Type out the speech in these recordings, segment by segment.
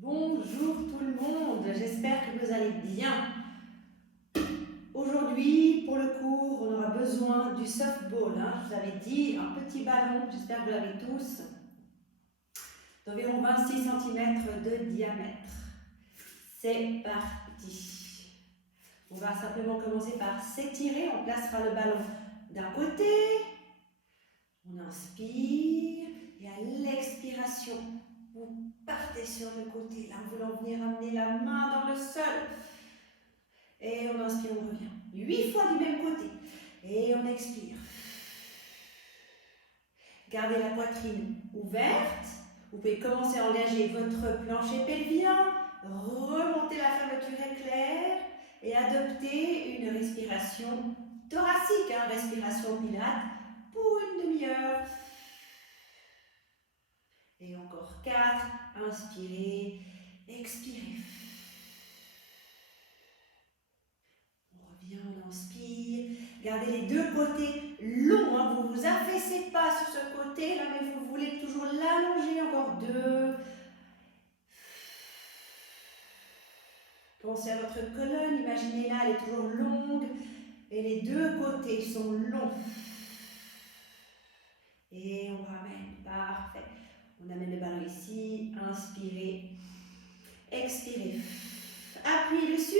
Bonjour tout le monde, j'espère que vous allez bien. Aujourd'hui, pour le cours, on aura besoin du softball. Je vous avais dit, un petit ballon, j'espère que vous l'avez tous, d'environ 26 cm de diamètre. C'est parti. On va simplement commencer par s'étirer, on placera le ballon d'un côté, on inspire et à l'expiration, vous partez sur le côté, là, en voulant venir amener la main dans le sol. Et on inspire, on revient. 8 fois du même côté. Et on expire. Gardez la poitrine ouverte. Vous pouvez commencer à engager votre plancher pelvien, remonter la fermeture éclair et adopter une respiration thoracique, respiration pilates pour une demi-heure. Et encore 4, inspirez, expirez. On revient, on inspire. Gardez les deux côtés longs, vous ne vous affaissez pas sur ce côté-là, mais vous voulez toujours l'allonger, encore 2. Pensez à votre colonne, imaginez-la, elle est toujours longue, et les deux côtés sont longs. Et on ramène, parfait. On amène le ballon ici, inspirez, expirez. Appuyez dessus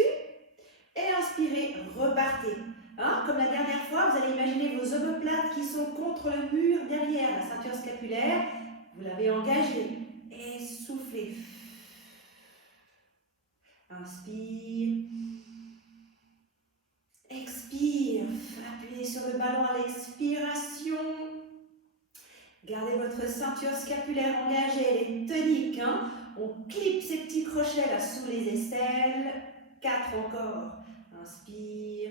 et inspirez, repartez. Comme la dernière fois, vous allez imaginer vos omoplates qui sont contre le mur derrière, la ceinture scapulaire. Vous l'avez engagée et soufflez. Inspire, expire. Appuyez sur le ballon à l'expiration. Gardez votre ceinture scapulaire engagée, elle est tonique. On clip ces petits crochets là sous les aisselles. 4 encore. Inspire.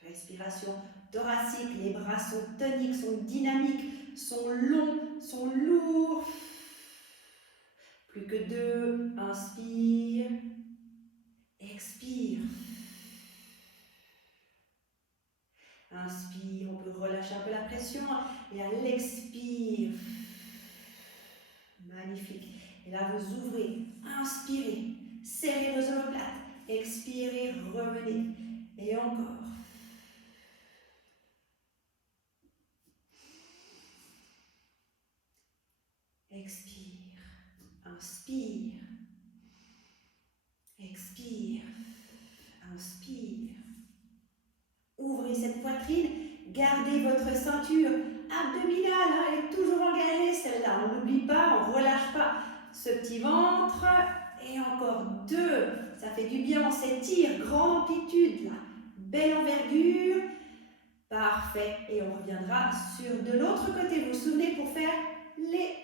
Respiration thoracique, les bras sont toniques, sont dynamiques, sont longs, sont lourds. Plus que 2. Inspire. Expire. Inspire, on peut relâcher un peu la pression et à l'expire. Magnifique. Et là, vous ouvrez, inspirez, serrez vos omoplates, expirez, revenez. Et encore. Expire, inspire, expire, inspire. Ouvrez cette poitrine, gardez votre ceinture abdominale, elle est toujours engagée celle-là, on n'oublie pas, on ne relâche pas ce petit ventre. Et encore 2, ça fait du bien, on s'étire, grande amplitude, là. Belle envergure, parfait. Et on reviendra sur de l'autre côté, vous vous souvenez, pour faire les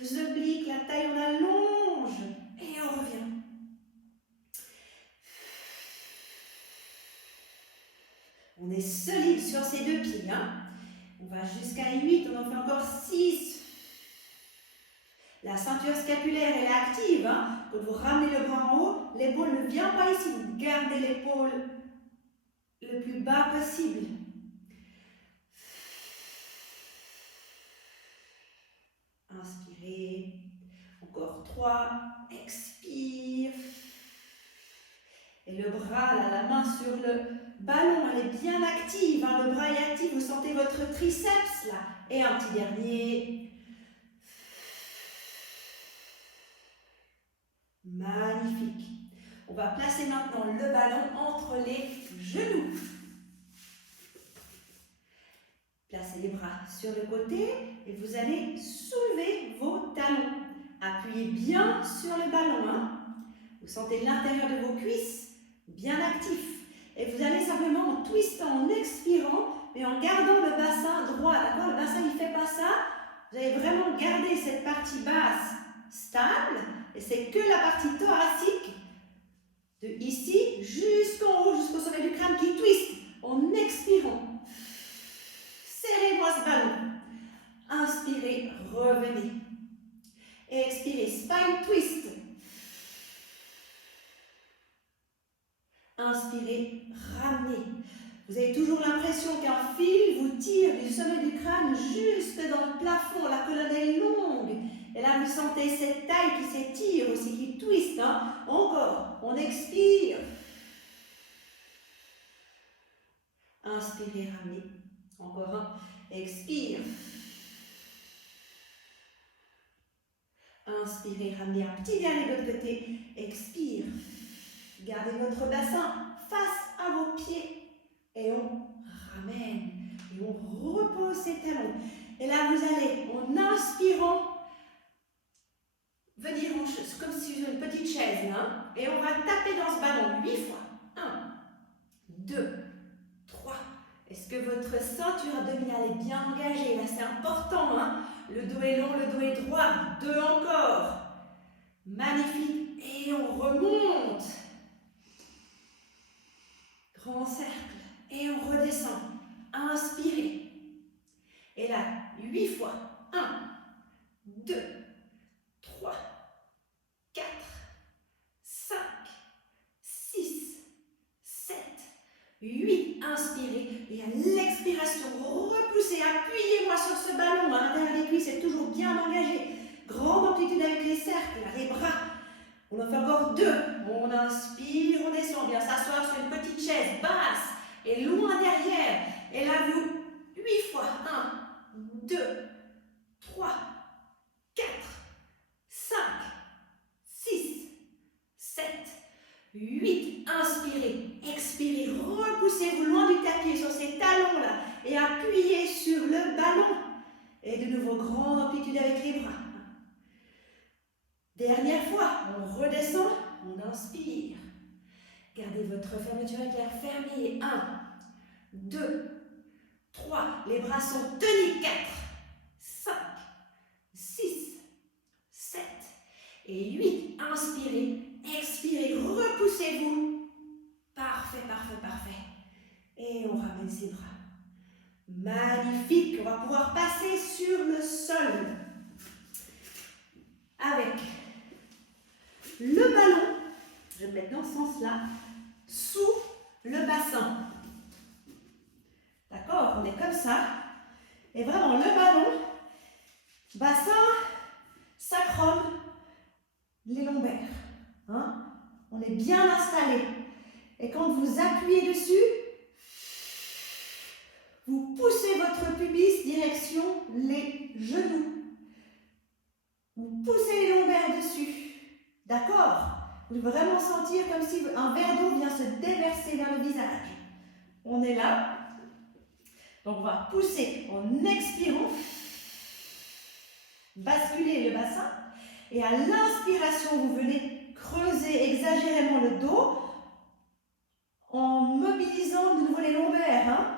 obliques, la taille on allonge et on revient. On est solide sur ces deux pieds. On va jusqu'à 8, on en fait encore 6. La ceinture scapulaire elle est active. Quand vous ramenez le bras en haut, l'épaule ne vient pas ici. Vous gardez l'épaule le plus bas possible. Inspirez. Encore 3. Expire. Et le bras, là, la main sur le ballon, elle est bien active. Le bras est actif, vous sentez votre triceps là. Et un petit dernier. Magnifique. On va placer maintenant le ballon entre les genoux. Placez les bras sur le côté et vous allez soulever vos talons. Appuyez bien sur le ballon. Vous sentez l'intérieur de vos cuisses bien actif. Et vous allez simplement en twistant, en expirant, mais en gardant le bassin droit. D'accord? Le bassin, il ne fait pas ça. Vous allez vraiment garder cette partie basse stable. Et c'est que la partie thoracique, de ici jusqu'en haut, jusqu'au sommet du crâne, qui twist en expirant. Serrez-moi ce ballon. Inspirez, revenez. Et expirez, spine twist. Inspirez, ramenez. Vous avez toujours l'impression qu'un fil vous tire du sommet du crâne jusqu'au juste dans le plafond, la colonne est longue. Et là, vous sentez cette taille qui s'étire aussi, qui twist. Hein. Encore, on expire. Inspirez, ramenez. Encore un. Expire. Inspirez, ramenez un petit dernier de l'autre côté. Expire. Gardez votre bassin face à vos pieds. Et on ramène. Et on repose ses talons. Et là, vous allez, en inspirant, venir comme si sur une petite chaise. Hein, et on va taper dans ce ballon 8 fois. 1, 2, 3. Est-ce que votre ceinture abdominale est bien engagée? Là, c'est important. Hein, le dos est long, le dos est droit. 2 encore. Magnifique. Et on remonte. Grand cercle. Et on redescend. Inspirez. Et là, 8 fois. 1, 2, 3, 4, 5, 6, 7, 8. Inspirez. Et à l'expiration, repoussez. Appuyez-moi sur ce ballon. À l'intérieur des cuisses, c'est toujours bien engagé. Grande amplitude avec les cercles, les bras. On en fait encore 2. On inspire, on descend. Bien s'asseoir sur une petite chaise basse et loin derrière. Et là, vous, 8 fois. 1, 2, 3, 4, 5, 6, 7, 8. Inspirez, expirez, repoussez-vous loin du tapis sur ces talons-là et appuyez sur le ballon. Et de nouveau, grande amplitude avec les bras. Dernière fois, on redescend, on inspire. Gardez votre fermeture éclair fermée. 1, 2, 3. Les bras sont tenus. 4, 5, 6, 7 et 8. Inspirez, expirez, repoussez-vous. Parfait, parfait, parfait. Et on ramène ses bras. Magnifique. On va pouvoir passer sur le sol. Avec le ballon, je vais me mettre dans ce sens-là, sous le bassin. D'accord? On est comme ça. Et vraiment, le ballon, bassin, sacrum, les lombaires. Hein? On est bien installé. Et quand vous appuyez dessus, vous poussez votre pubis direction les genoux. Vous poussez les lombaires dessus. D'accord? Vous pouvez vraiment sentir comme si un verre d'eau vient se déverser vers le visage. On est là. Donc on va pousser en expirant. Basculer le bassin. Et à l'inspiration, vous venez creuser exagérément le dos en mobilisant de nouveau les lombaires. Hein?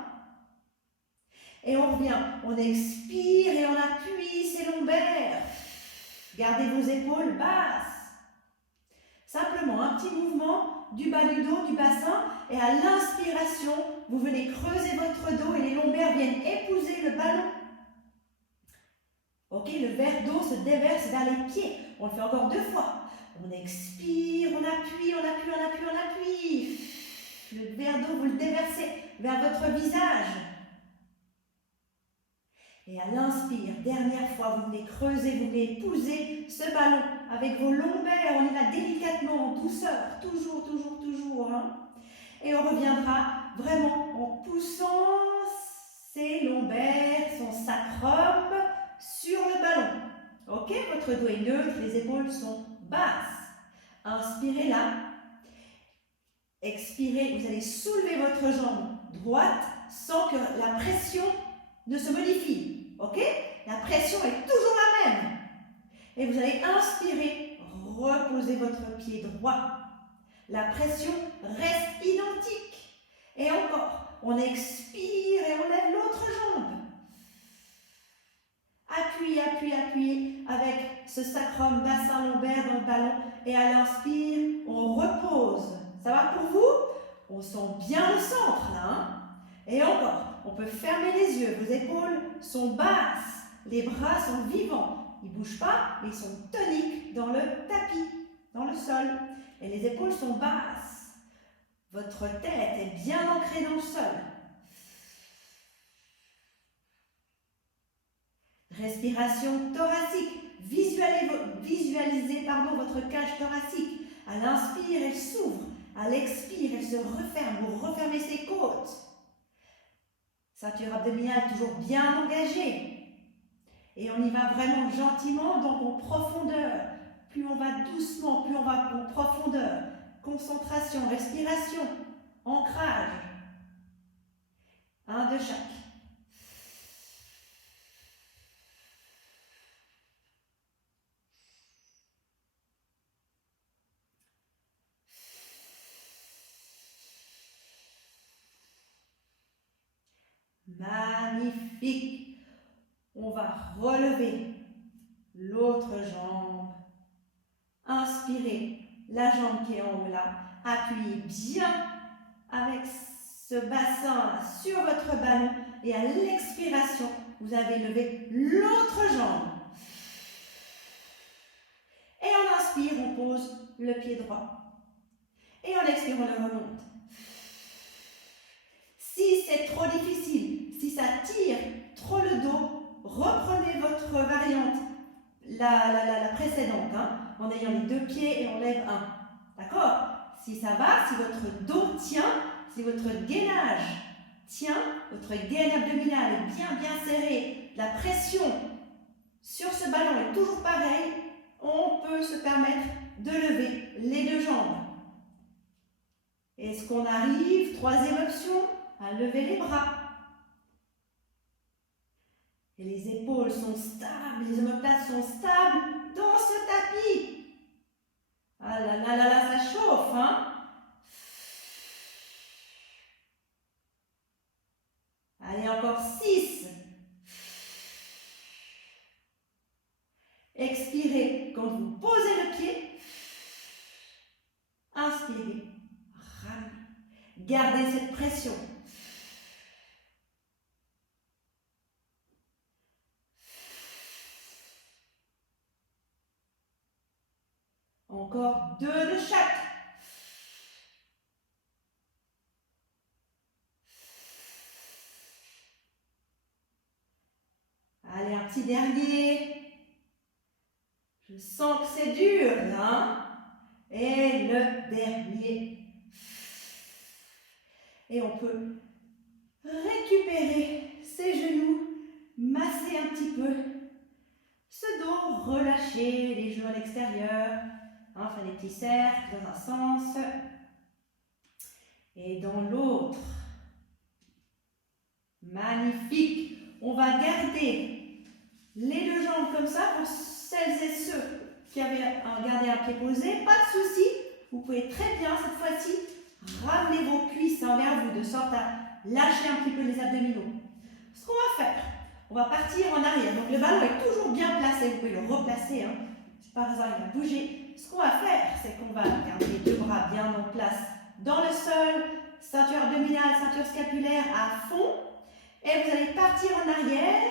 Et on revient. On expire et on appuie ses lombaires. Gardez vos épaules basses. Simplement un petit mouvement du bas du dos, du bassin. Et à l'inspiration, vous venez creuser votre dos et les lombaires viennent épouser le ballon. Ok, le verre d'eau se déverse vers les pieds. On le fait encore 2 fois. On expire, on appuie, on appuie, on appuie, on appuie. Le verre d'eau, vous le déversez vers votre visage. Et à l'inspire, dernière fois, vous venez creuser, vous venez épouser ce ballon avec vos lombaires. On y va délicatement, en douceur, toujours, toujours, toujours. Hein. Et on reviendra vraiment en poussant ses lombaires, son sacrum sur le ballon. Ok, votre dos est neutre, les épaules sont basses. Inspirez là. Expirez, vous allez soulever votre jambe droite sans que la pression ne se modifie. Ok? La pression est toujours la même. Et vous allez inspirer, reposer votre pied droit. La pression reste identique. Et encore, on expire et on lève l'autre jambe. Appuyez, appuyez, appuyez avec ce sacrum bassin lombaire dans le ballon. Et à l'inspire, on repose. Ça va pour vous? On sent bien le centre là. Hein? Et encore. On peut fermer les yeux, vos épaules sont basses, les bras sont vivants. Ils ne bougent pas, mais ils sont toniques dans le tapis, dans le sol. Et les épaules sont basses. Votre tête est bien ancrée dans le sol. Respiration thoracique. Visualisez votre cage thoracique. À l'inspire, elle s'ouvre. À l'expire, elle se referme. Vous refermez ses côtes. Ceinture abdominale toujours bien engagée. Et on y va vraiment gentiment, donc en profondeur. Plus on va doucement, plus on va en profondeur. Concentration, respiration, ancrage. Un de chaque. Magnifique. On va relever l'autre jambe. Inspirez la jambe qui est en haut là. Appuyez bien avec ce bassin sur votre ballon. Et à l'expiration, vous avez levé l'autre jambe. Et on inspire, on pose le pied droit. Et on expire, on le remonte. Si c'est trop difficile, si ça tire trop le dos, reprenez votre variante, la précédente, en ayant les deux pieds et on lève un. D'accord? Si ça va, si votre dos tient, si votre gainage tient, votre gaine abdominale est bien serrée, la pression sur ce ballon est toujours pareille, on peut se permettre de lever les deux jambes. Est-ce qu'on arrive, troisième option, à lever les bras? Et les épaules sont stables, les omoplates sont stables dans ce tapis. Ah là là là là, ça chauffe, Allez, encore 6. Expirez quand vous posez le pied. Inspirez, ramenez. Gardez cette pression. Encore 2 de chaque. Allez, un petit dernier. Je sens que c'est dur, Et le dernier. Et on peut récupérer ses genoux, masser un petit peu ce dos, relâcher les genoux à l'extérieur. Faire des petits cercles dans un sens et dans l'autre. Magnifique. On va garder les deux jambes comme ça pour celles et ceux qui avaient gardé un pied posé. Pas de souci. Vous pouvez très bien cette fois-ci ramener vos cuisses vers vous de sorte à lâcher un petit peu les abdominaux. Ce qu'on va faire, on va partir en arrière. Donc le ballon est toujours bien placé. Vous pouvez le replacer. Si par hasard il va bouger. Ce qu'on va faire, c'est qu'on va garder les deux bras bien en place dans le sol, ceinture abdominale, ceinture scapulaire à fond. Et vous allez partir en arrière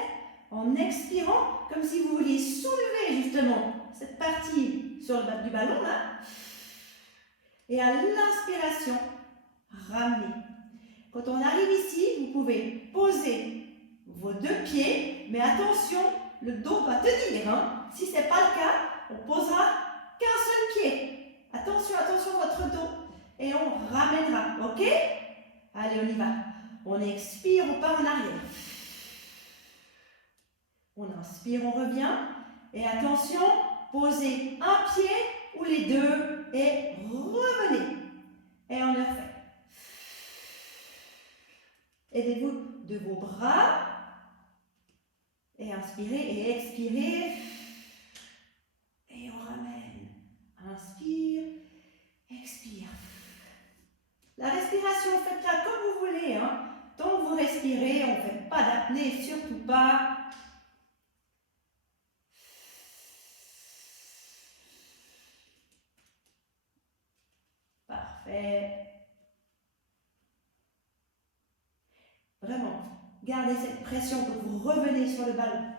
en expirant comme si vous vouliez soulever justement cette partie sur le bas du ballon là. Et à l'inspiration, ramenez. Quand on arrive ici, vous pouvez poser vos deux pieds, mais attention, le dos doit tenir. Si ce n'est pas le cas, on posera qu'un seul pied. Attention, attention votre dos. Et on ramènera, ok? Allez, on y va. On expire, on part en arrière. On inspire, on revient. Et attention, posez un pied ou les deux et revenez. Et on le refait. Aidez-vous de vos bras. Et inspirez et expirez. Et on ramène. Inspire, expire. La respiration, faites-la comme vous voulez. Tant que vous respirez, on ne fait pas d'apnée, surtout pas. Parfait. Vraiment, gardez cette pression quand vous revenez sur le ballon.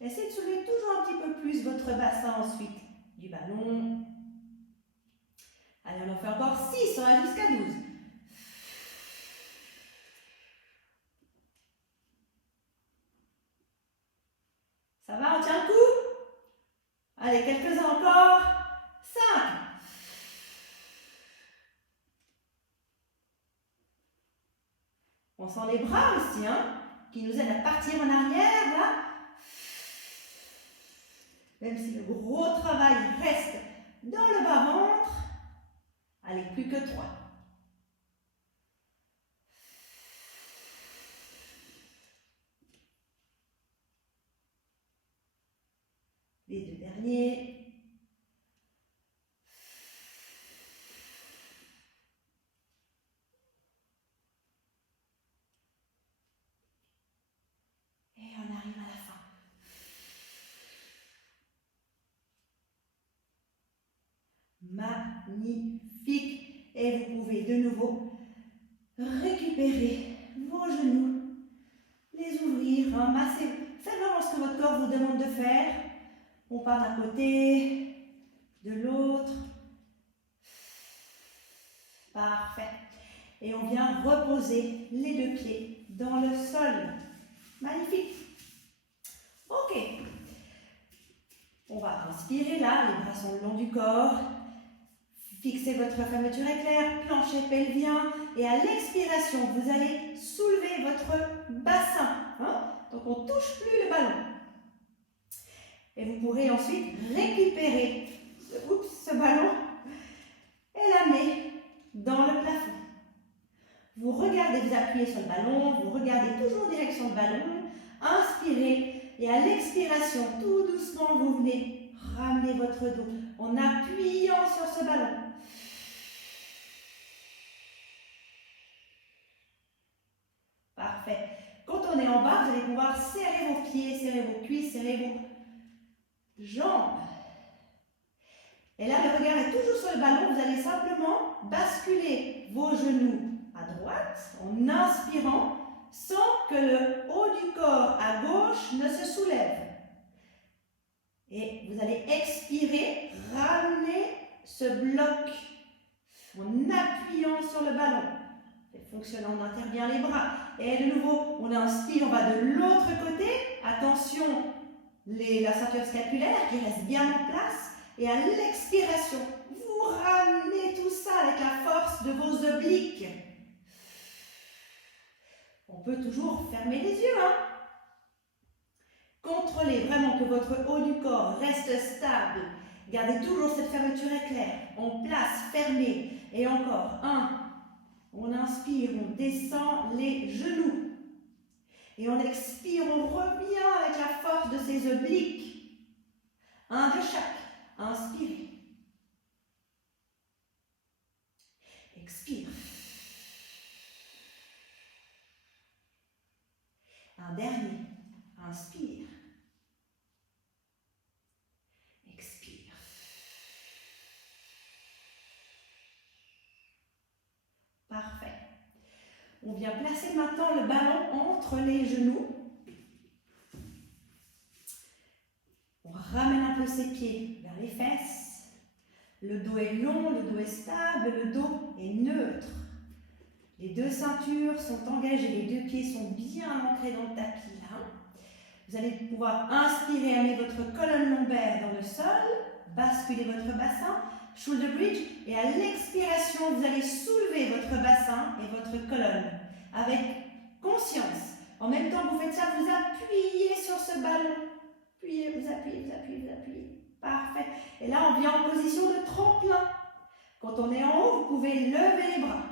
Essayez de soulever toujours un petit peu plus votre bassin ensuite du ballon. Allez, on en fait encore 6, on va jusqu'à 12. Ça va, on tient le coup? Allez, quelques-uns encore. 5. On sent les bras aussi, hein, qui nous aident à partir en arrière, là. Même si le gros travail reste dans le bas-ventre. Allez, plus que 3. Les 2 derniers. Et on arrive à la fin. Magnifique. Et vous pouvez de nouveau récupérer vos genoux, les ouvrir, hein, masser. Faites vraiment ce que votre corps vous demande de faire. On part d'un côté, de l'autre. Parfait. Et on vient reposer les 2 pieds dans le sol. Magnifique. Ok. On va inspirer là, les bras sont le long du corps. Fixez votre fermeture éclair, plancher pelvien. Et à l'expiration, vous allez soulever votre bassin. Hein? Donc on ne touche plus le ballon. Et vous pourrez ensuite récupérer ce ballon et l'amener dans le plafond. Vous regardez, vous appuyez sur le ballon, vous regardez toujours en direction du ballon. Inspirez et à l'expiration, tout doucement, vous venez ramener votre dos en appuyant sur ce ballon. Parfait. Quand on est en bas, vous allez pouvoir serrer vos pieds, serrer vos cuisses, serrer vos jambes. Et là, le regard est toujours sur le ballon. Vous allez simplement basculer vos genoux à droite en inspirant sans que le haut du corps à gauche ne se soulève. Et vous allez expirer, ramener ce bloc en appuyant sur le ballon. Fonctionne, on intervient les bras. Et de nouveau, on inspire, on va de l'autre côté. Attention, la ceinture scapulaire qui reste bien en place. Et à l'expiration, vous ramenez tout ça avec la force de vos obliques. On peut toujours fermer les yeux. Hein? Contrôlez vraiment que votre haut du corps reste stable. Gardez toujours cette fermeture éclair. En place, fermée. Et encore, 1. On inspire, on descend les genoux. Et on expire, on revient avec la force de ses obliques. 1 de chaque. Inspirez. Expire. Un dernier. Inspire. Expire. Parfait. On vient placer maintenant le ballon entre les genoux. On ramène un peu ses pieds vers les fesses. Le dos est long, le dos est stable, le dos est neutre. Les 2 ceintures sont engagées, les 2 pieds sont bien ancrés dans le tapis là. Vous allez pouvoir inspirer, amener votre colonne lombaire dans le sol, basculer votre bassin, shoulder bridge, et à l'expiration, vous allez soulever votre bassin et votre colonne avec conscience. En même temps que vous faites ça, vous appuyez sur ce ballon. Appuyez, vous appuyez, vous appuyez, vous appuyez. Parfait. Et là, on vient en position de tremplin. Quand on est en haut, vous pouvez lever les bras.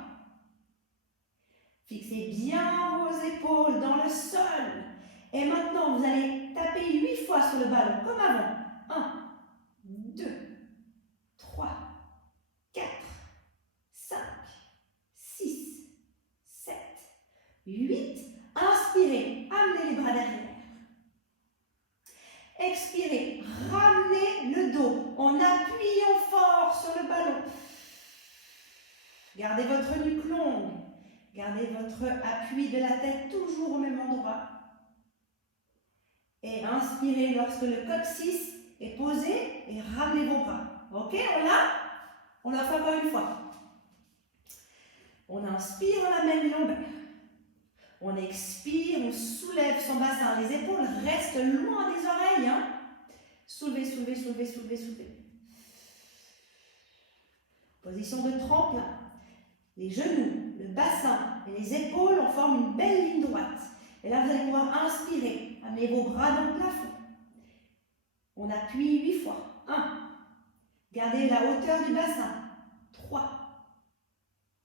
Fixez bien vos épaules dans le sol. Et maintenant, vous allez taper 8 fois sur le ballon, comme avant. 1, 2, 3, 4, 5, 6, 7, 8. Inspirez, amenez les bras derrière. Expirez, ramenez le dos en appuyant fort sur le ballon. Gardez votre nuque longue. Gardez votre appui de la tête toujours au même endroit. Et inspirez lorsque le coccyx est posé et ramenez vos bras. Ok, on l'a fait encore une fois. On inspire, on amène les lombaires. On expire, on soulève son bassin. Les épaules restent loin des oreilles. Hein. Soulevez, soulevez, soulevez, soulevez, soulevez. Position de tremplin. Les genoux, le bassin et les épaules en forment une belle ligne droite. Et là, vous allez pouvoir inspirer. Amenez vos bras dans le plafond. On appuie 8 fois. 1. Gardez la hauteur du bassin. 3,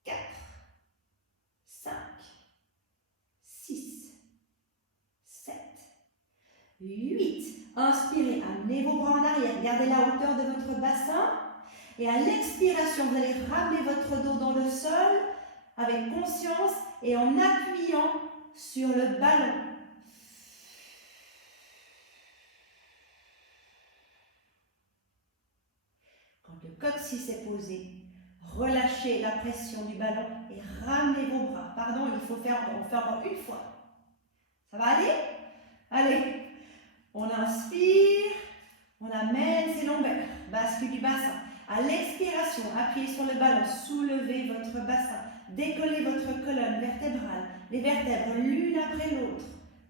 4, 5, 6, 7, 8. Inspirez, amenez vos bras en arrière. Gardez la hauteur de votre bassin. Et à l'expiration, vous allez ramener votre dos dans le sol avec conscience et en appuyant sur le ballon. Quand le coccyx est posé, relâchez la pression du ballon et ramenez vos bras. Pardon, il faut faire encore une fois. Ça va aller? Allez, on inspire, on amène ses lombaires, bascule du bassin. À l'expiration, appuyez sur le ballon, soulevez votre bassin, décollez votre colonne vertébrale, les vertèbres l'une après l'autre.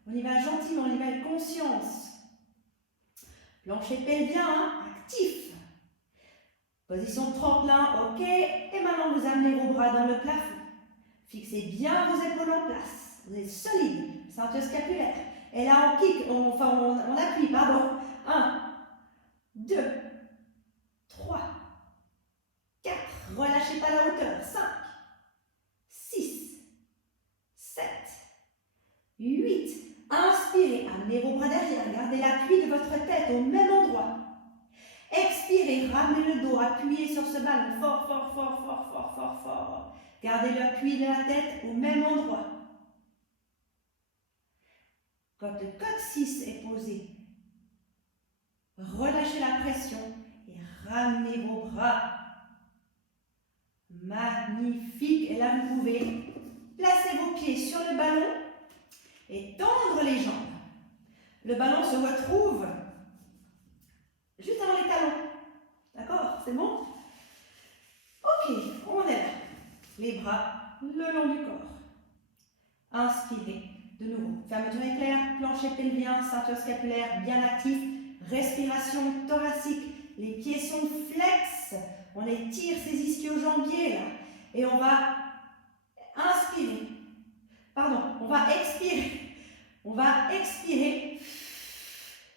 On y va gentiment, on y va avec conscience. Plancher pelvien, hein, actif. Position de tremplin, ok. Et maintenant, vous amenez vos bras dans le plafond. Fixez bien vos épaules en place. Vous êtes solide, ceinture scapulaire. Et là, on kick, on appuie, pardon. 1, 2, 3, 4. Relâchez pas la hauteur. 5, 6, 7, 8. Inspirez, amenez vos bras derrière. Gardez l'appui de votre tête au même endroit. Expirez, ramenez le dos, appuyez sur ce ballon. Fort, fort, fort, fort, fort, fort, fort. Gardez l'appui de la tête au même endroit. Quand le coccyx est posé, relâchez la pression et ramenez vos bras. Magnifique. Et là, vous pouvez placer vos pieds sur le ballon et tendre les jambes. Le ballon se retrouve juste avant les talons. D'accord? C'est bon? Ok, on est là. Les bras le long du corps. Inspirez de nouveau. Fermeture éclair, plancher pelvien, ceinture scapulaire bien actif. Respiration thoracique. Les pieds sont flex. On étire ces ischio-jambiers là. Et on va inspirer. Pardon, on va expirer. On va expirer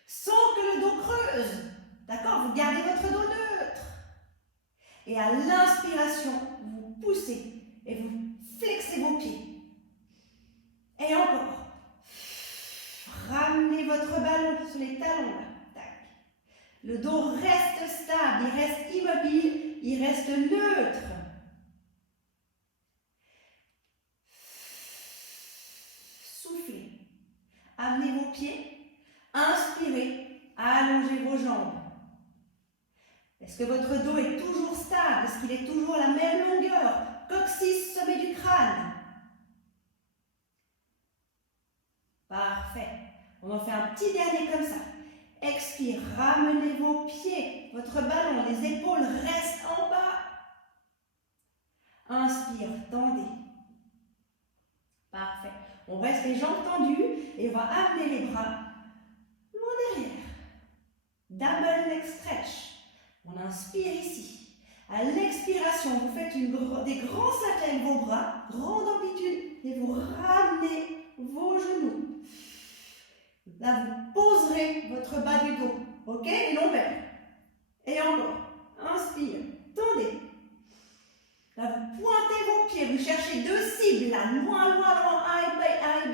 sans que le dos creuse. D'accord? Vous gardez votre dos neutre. Et à l'inspiration, vous poussez et vous flexez vos pieds. Et encore. Ramenez votre ballon sur les talons. Tac. Le dos reste stable, il reste immobile, il reste neutre. Soufflez. Amenez vos pieds. Inspirez. Allongez vos jambes. Est-ce que votre dos est toujours stable? Est-ce qu'il est toujours à la même longueur? Coccyx, sommet du crâne. Parfait. On en fait un petit dernier comme ça. Expire, ramenez vos pieds, votre ballon, les épaules restent en bas. Inspire, tendez. Parfait. On reste les jambes tendues et on va amener les bras loin derrière. Double leg stretch. On inspire ici. À l'expiration, vous faites des grands cercles avec vos bras, grande amplitude, et vous ramenez vos genoux. Là, vous poserez votre bas du dos. Ok? Les lombaires. Et encore. Inspire. Tendez. Là, vous pointez vos pieds. Vous cherchez deux cibles. Là, loin, loin, loin. A et B.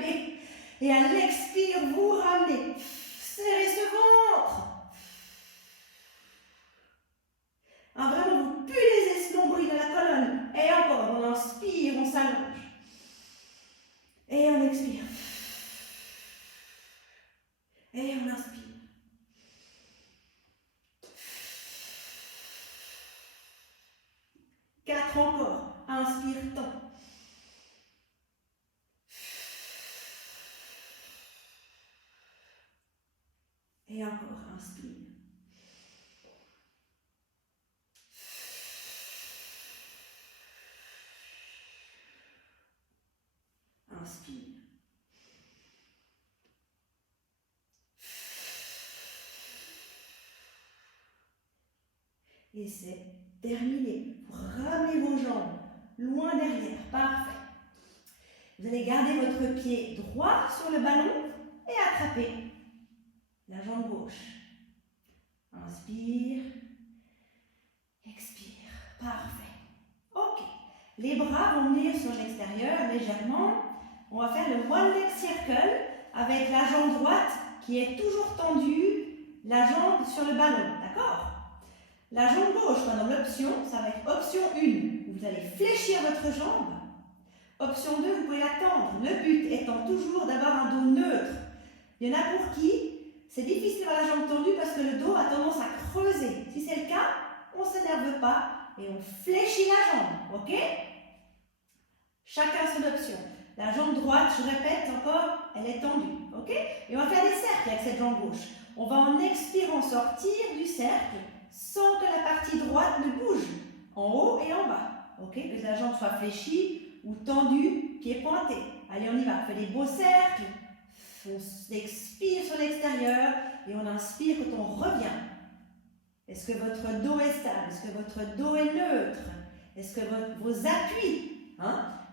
Et à l'expire, vous ramenez. Serrez ce ventre. Ah, vraiment, vous puisez ce nombril de la colonne. Et encore. On inspire, on s'allonge. Et on expire. Et on inspire. Quatre encore. Inspire, tend. Et encore, inspire. Inspire. Et c'est terminé. Vous ramenez vos jambes loin derrière. Parfait. Vous allez garder votre pied droit sur le ballon et attraper la jambe gauche. Inspire. Expire. Parfait. Ok. Les bras vont venir sur l'extérieur légèrement. On va faire le one leg circle avec la jambe droite qui est toujours tendue, la jambe sur le ballon. D'accord? La jambe gauche, pendant l'option, ça va être option 1. Vous allez fléchir votre jambe. Option 2, vous pouvez la tendre. Le but étant toujours d'avoir un dos neutre. Il y en a pour qui c'est difficile d'avoir la jambe tendue parce que le dos a tendance à creuser. Si c'est le cas, on ne s'énerve pas et on fléchit la jambe. Ok? Chacun son option. La jambe droite, je répète encore, elle est tendue. Ok? Et on va faire des cercles avec cette jambe gauche. On va en expirant sortir du cercle sans que la partie droite ne bouge, en haut et en bas. Ok? Que la jambe soit fléchie ou tendue, pied pointé. Allez, on y va. On fait des beaux cercles. On expire sur l'extérieur et on inspire quand on revient. Est-ce que votre dos est stable? Est-ce que votre dos est neutre? Est-ce que vos appuis,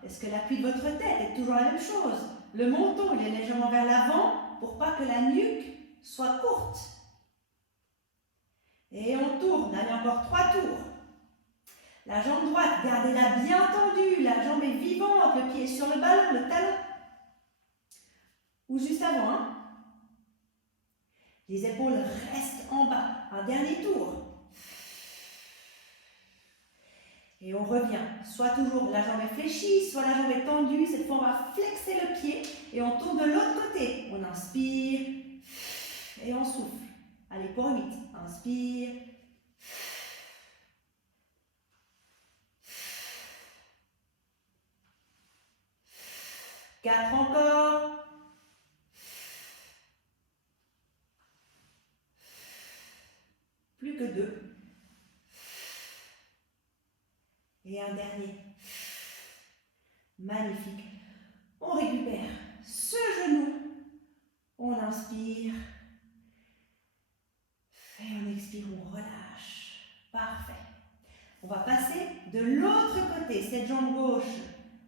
est-ce que l'appui de votre tête est toujours la même chose? Le menton, il est légèrement vers l'avant pour pas que la nuque soit courte. Et on tourne. Allez, encore 3 tours. La jambe droite, gardez-la bien tendue. La jambe est vivante. Le pied est sur le ballon, le talon. Ou juste avant. Les épaules restent en bas. Un dernier tour. Et on revient. Soit toujours la jambe est fléchie, soit la jambe est tendue. Cette fois, on va flexer le pied et on tourne de l'autre côté. On inspire et on souffle. Allez, pour 8. Inspire. 4 encore. Plus que 2. Et un dernier. Magnifique. On récupère ce genou. On inspire. Et on expire, on relâche. Parfait. On va passer de l'autre côté. Cette jambe gauche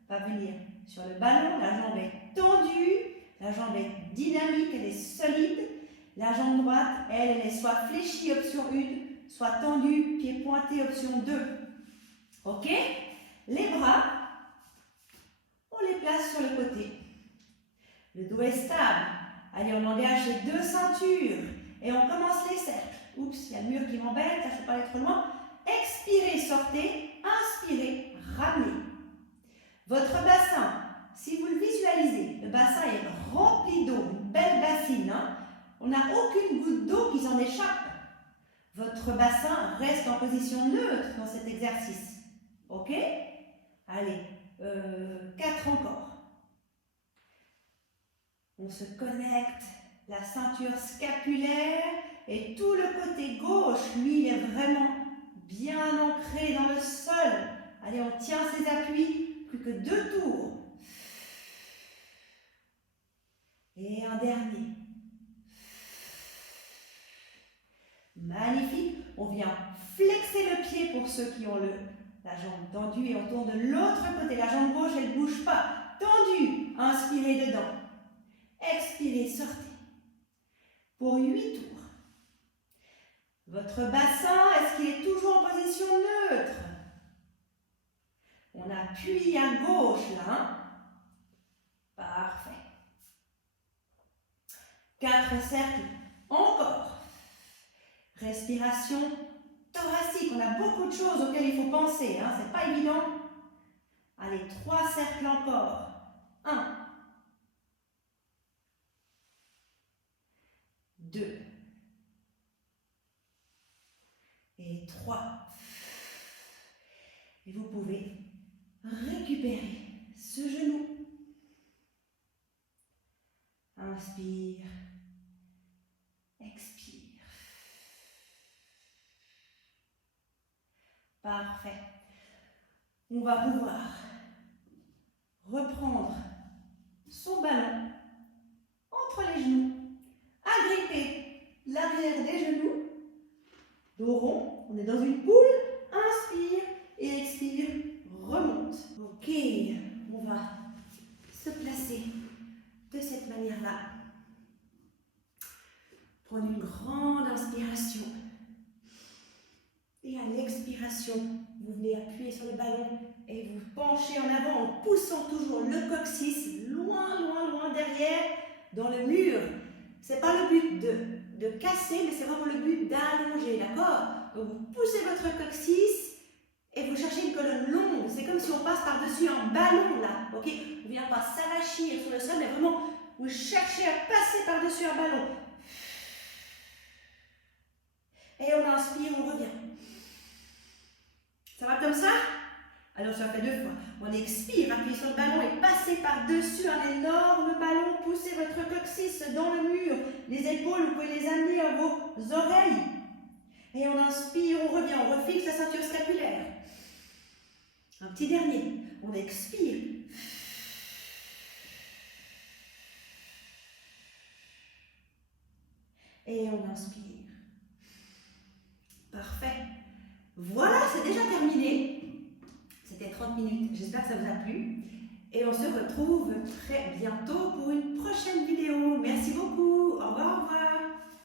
va venir sur le ballon. La jambe est tendue. La jambe est dynamique, elle est solide. La jambe droite, elle est soit fléchie, option 1, soit tendue, pied pointé, option 2. Ok? Les bras, on les place sur le côté. Le dos est stable. Allez, on engage les 2 ceintures. Et on commence les cercles. Oups, il y a le mur qui m'embête, je ne peux pas aller trop loin. Expirez, sortez. Inspirez, ramenez. Votre bassin, si vous le visualisez, le bassin est rempli d'eau, une belle bassine. On n'a aucune goutte d'eau qui s'en échappe. Votre bassin reste en position neutre dans cet exercice. Ok? Allez, 4 encore. On se connecte, la ceinture scapulaire et tout le côté gauche, lui, il est vraiment bien ancré dans le sol. Allez, on tient ses appuis, plus que 2 tours. Et un dernier. Magnifique. On vient flexer le pied pour ceux qui ont la jambe tendue et on tourne de l'autre côté. La jambe gauche, elle ne bouge pas. Tendue. Inspirez dedans. Expirez, sortez. Pour 8 tours. Votre bassin, est-ce qu'il est toujours en position neutre? On appuie à gauche là. Parfait. 4 cercles encore. Respiration thoracique. On a beaucoup de choses auxquelles il faut penser. C'est pas évident. Allez, 3 cercles encore. 1. 2. Et 3. Et vous pouvez récupérer ce genou. Inspire. Expire. Parfait. On va pouvoir reprendre son ballon entre les genoux, agripper l'arrière des genoux, dos rond, On est dans une boule. Inspire et expire. Remonte. Ok, on va se placer de cette manière-là. Prendre une grande inspiration. Et à l'expiration, vous venez appuyer sur le ballon et vous penchez en avant en poussant toujours le coccyx loin, loin, loin derrière dans le mur. Ce n'est pas le but de casser, mais c'est vraiment le but d'allonger, d'accord? Donc vous poussez votre coccyx et vous cherchez une colonne longue. C'est comme si on passe par-dessus un ballon là, ok? On ne vient pas s'avachir sur le sol, mais vraiment vous cherchez à passer par-dessus un ballon. Et on inspire, on revient. Ça va comme ça? Alors ça fait 2 fois. On expire, appuyez sur le ballon et passez par-dessus un énorme ballon. Poussez votre coccyx dans le mur. Les épaules, vous pouvez les amener à vos oreilles. Et on inspire, on revient, on refixe la ceinture scapulaire. Un petit dernier. On expire. Et on inspire. Parfait. Voilà, c'est déjà terminé. C'était 30 minutes. J'espère que ça vous a plu. Et on se retrouve très bientôt pour une prochaine vidéo. Merci beaucoup. Au revoir.